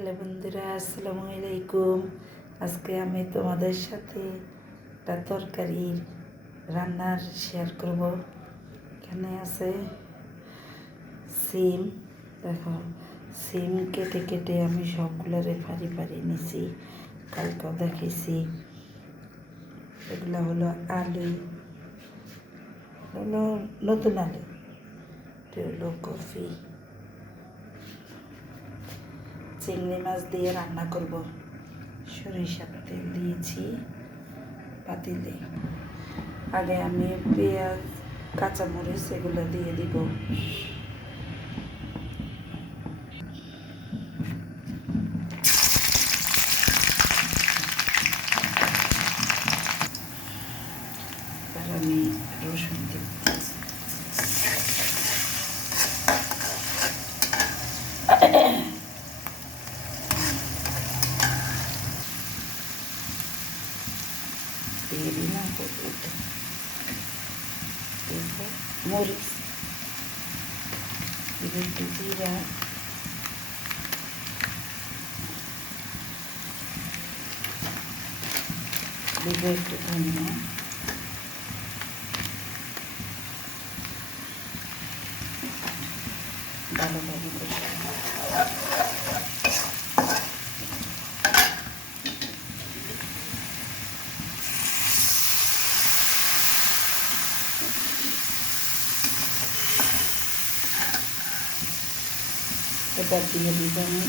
Hello বন্ধুরা, আসসালামু আলাইকুম। আজকে আমি তোমাদের সাথে একটা তরকারির রান্নার শেয়ার করব। এখানে আছে সিম। দেখো, সিম কেটে কেটে আমি সবগুলোরে ফাড়ি ফাড়ি নিছি, কালকেও দেখেছি। এগুলো হলো আলু, হলো নতুন আলু, এটা হলো কফি। চিংড়ি মাছ দিয়ে রান্না করব। সরিষার তেল দিয়েছি পাতিলে। আগে আমি পেঁয়াজ, কাঁচামরিচ এগুলো দিয়ে দিব। এবার আমি রসুন দিব। দিয়ে দিলাম হলুদ, দেব মরিচ, দিব একটু জিরা, দিব একটু ধনিয়া, ভালোভাবে কষে এবার দিয়ে দিব আমি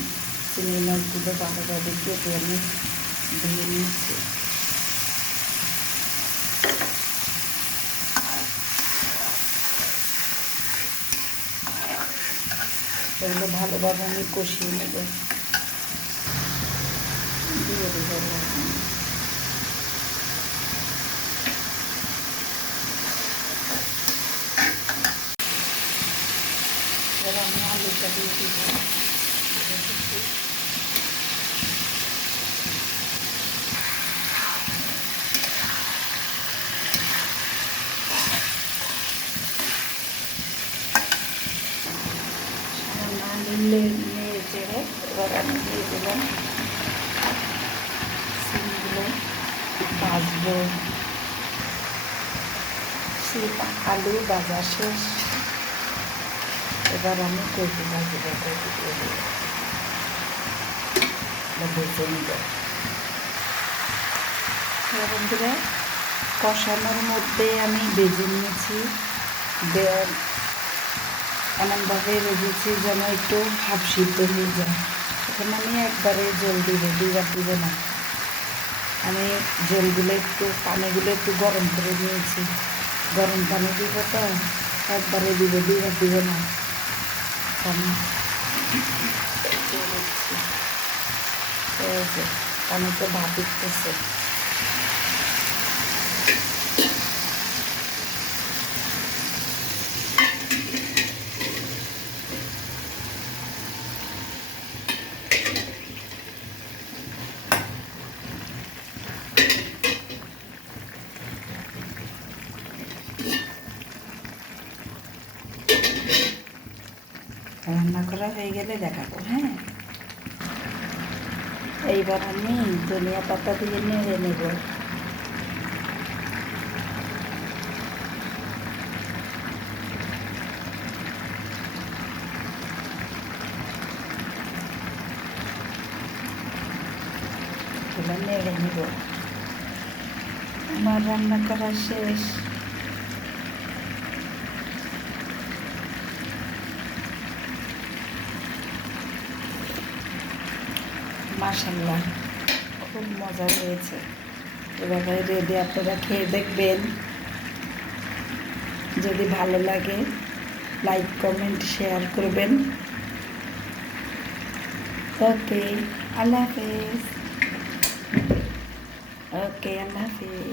চিংড়ি মাছগুলো ভালোভাবে কেটে আমি ধুয়ে নিয়েছি। এগুলো ভালোভাবে আমি কষিয়ে নেব। দিয়ে দেবো এবার আমি আলুটা দিয়ে দিব। নেড়ে চেড়ে এবার আমি দিয়ে দিলাম সিমগুলো ভাজবো। সিম আলু ভাজা শেষ, এবার আমি কচু ভাজবো। কচু দিয়ে দেবো, ভেজে নিব। বন্ধুরা, কষানোর মধ্যে আমি ভেজে নিয়েছি, এমনভাবে ভেজেছি যেন একটু হাফ সিদ্ধ হয়ে যায়। এখন আমি একবারে জল দিব, দুইবার দিব না। আমি জলগুলো একটু, পানিগুলো একটু গরম করে নিয়েছি। গরম পানি দিব তো, একবারে দিব, দুইবার দিব না। পানি পানিতে ভাত উঠতেছে। রান্না করা হয়ে গেলে দেখাবো। হ্যাঁ, এইবার আমি ধনিয়া পাতা দিয়ে নেড়ে নেব। নেড়ে নেব। আমার রান্না করা শেষ। মাশাআল্লাহ, খুব মজা হয়েছে। এভাবে রেডি, আপনারা খেয়ে দেখবেন। যদি ভালো লাগে লাইক, কমেন্ট, শেয়ার করবেন। ওকে, আল্লাহ হাফেজ। ওকে, আল্লাহ হাফেজ।